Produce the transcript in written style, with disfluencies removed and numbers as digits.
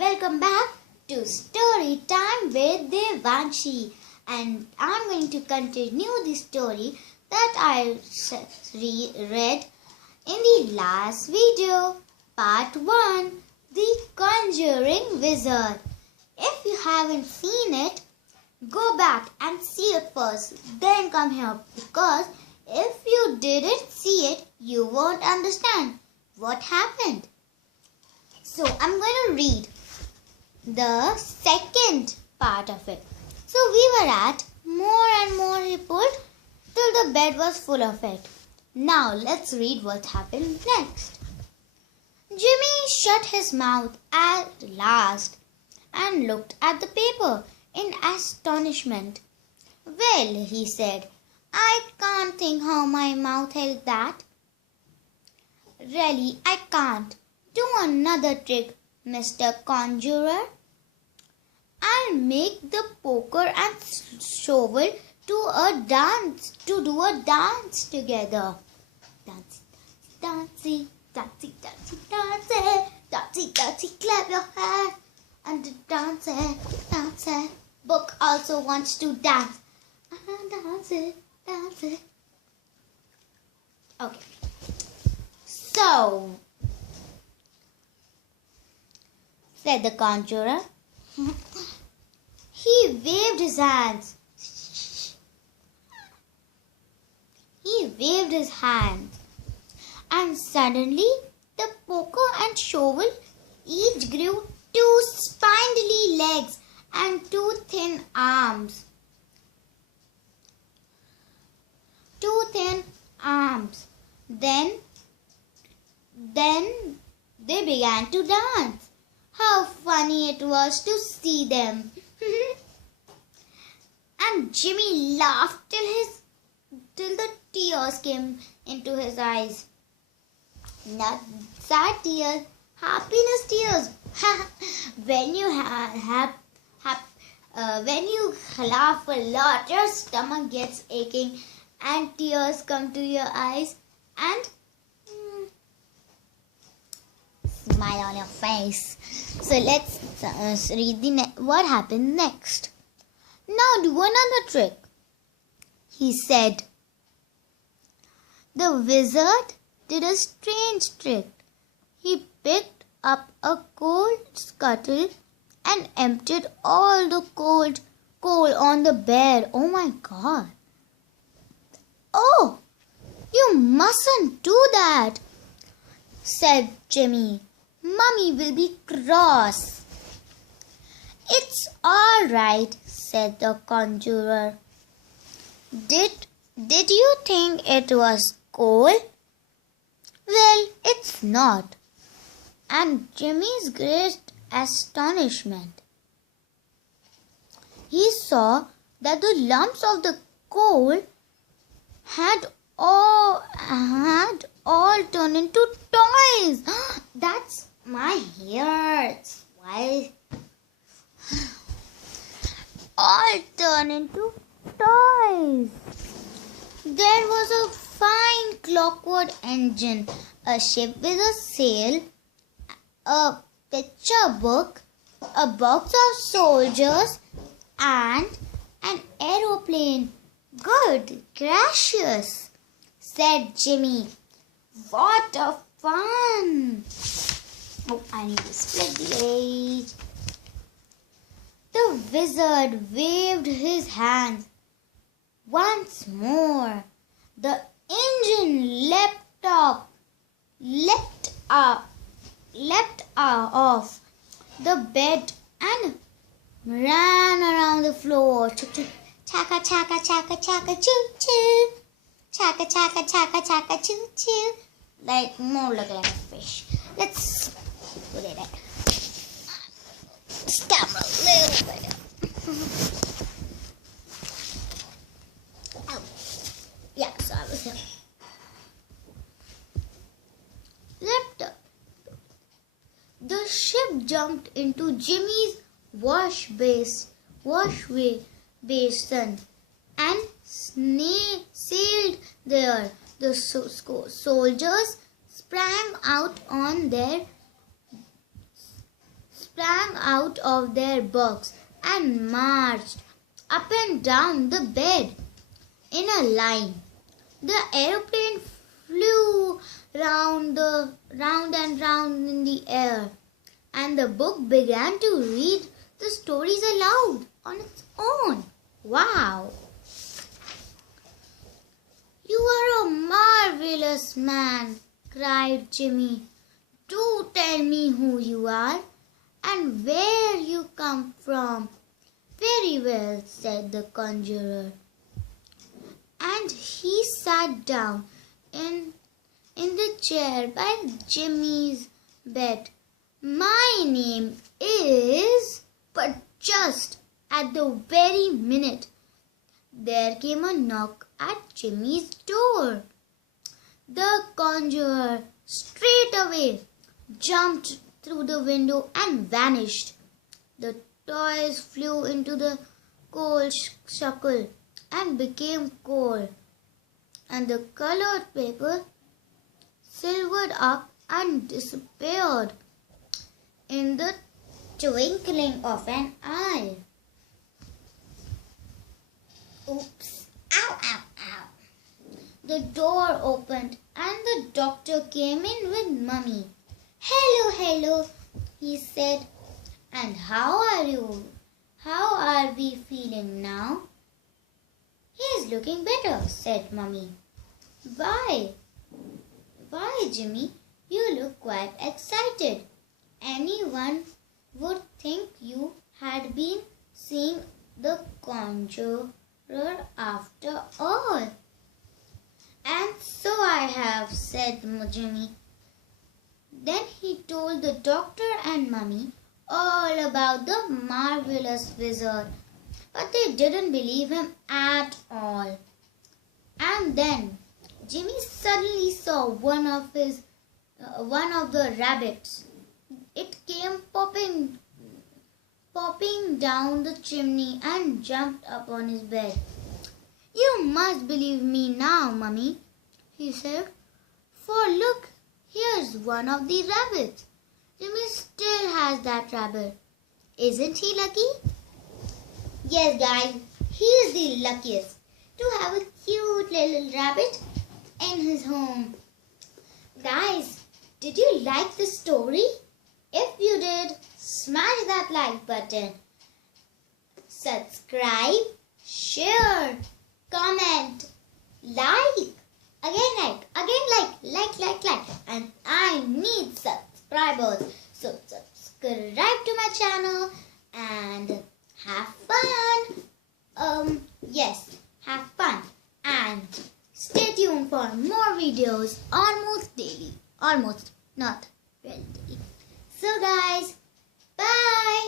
Welcome back to Story Time with Devanshi, and I'm going to continue the story that I read in the last video, part 1, The Conjuring Wizard. If you haven't seen it, go back and see it first, then come here, because if you didn't see it, you won't understand what happened. So I'm going to read the second part of it. So we were at more and more he pulled till the bed was full of it. Now let's read what happened next. Jimmy shut his mouth at last and looked at the paper in astonishment. Well, he said, I can't think how my mouth held that. Really, I can't. Do another trick, Mr. Conjurer. I'll make the poker and shovel to do a dance together. Dancey, dancey, dancey, dancey, dancey, dancey, dancey, clap your hands and dance it, dance it. Book also wants to dance. Dance it, dance it. Okay. So, said the conjurer. He waved his hands. He waved his hands. And suddenly the poker and shovel each grew 2 spindly legs and 2 thin arms. 2 thin arms. Then they began to dance. How funny it was to see them. And Jimmy laughed till the tears came into his eyes. Not sad tears, happiness tears. When you when you laugh a lot, your stomach gets aching and tears come to your eyes and smile on your face. So let's read what happened next. Now do another trick, he said. The wizard did a strange trick. He picked up a coal scuttle and emptied all the coal on the bed. Oh my God. Oh, you mustn't do that, said Jimmy. Mummy will be cross. It's all right, said the conjurer. Did you think it was coal? Well, it's not. And Jimmy's great astonishment. He saw that the lumps of the coal had all turned into toys. That's my hurts. Why? All turned into toys. There was a fine clockwork engine, a ship with a sail, a picture book, a box of soldiers, and an aeroplane. Good gracious, said Jimmy. What a fun! Oh, I need to split the page. The wizard waved his hands. Once more, the engine leapt off the bed and ran around the floor. Chaka chaka chaka chaka choo choo. Chaka chaka chaka chaka choo choo. Like a fish. Let's put it at. Stammer a little bit. Oh. Yeah, so I was here. Leapt up. The ship jumped into Jimmy's wash basin and sailed there. The soldiers sprang out on their sprang out of their box and marched up and down the bed in a line. The aeroplane flew round and round in the air, and the book began to read the stories aloud on its own. Wow! You are a marvelous man, cried Jimmy. Do tell me who you are and where you come from. Very well, said the conjurer. And he sat down in the chair by Jimmy's bed. My name is... But just at the very minute, there came a knock at Jimmy's door. The conjurer straight away jumped through the window and vanished. The toys flew into the coal scuttle and became coal, and the colored paper silvered up and disappeared in the twinkling of an eye. Oops! Ow, ow, ow! The door opened and the doctor came in with Mummy. Hello, hello, he said. And how are you? How are we feeling now? He's looking better, said Mummy. Why, Jimmy, you look quite excited. Anyone would think you had been seeing the conjurer after all. And so I have, said Jimmy. Then he told the doctor and Mummy all about the marvelous wizard, but they didn't believe him at all. And then Jimmy suddenly saw one of the rabbits. It came popping down the chimney and jumped up on his bed. You must believe me now, Mummy, he said, for look, here's one of the rabbits. Jimmy still has that rabbit. Isn't he lucky? Yes, guys, he is the luckiest to have a cute little rabbit in his home. Guys, did you like the story? If you did, smash that like button. Subscribe, share, comment, like. Again like. And I need subscribers. So subscribe to my channel and have fun. Yes, have fun. And stay tuned for more videos almost daily. Almost, not really daily. So guys, bye.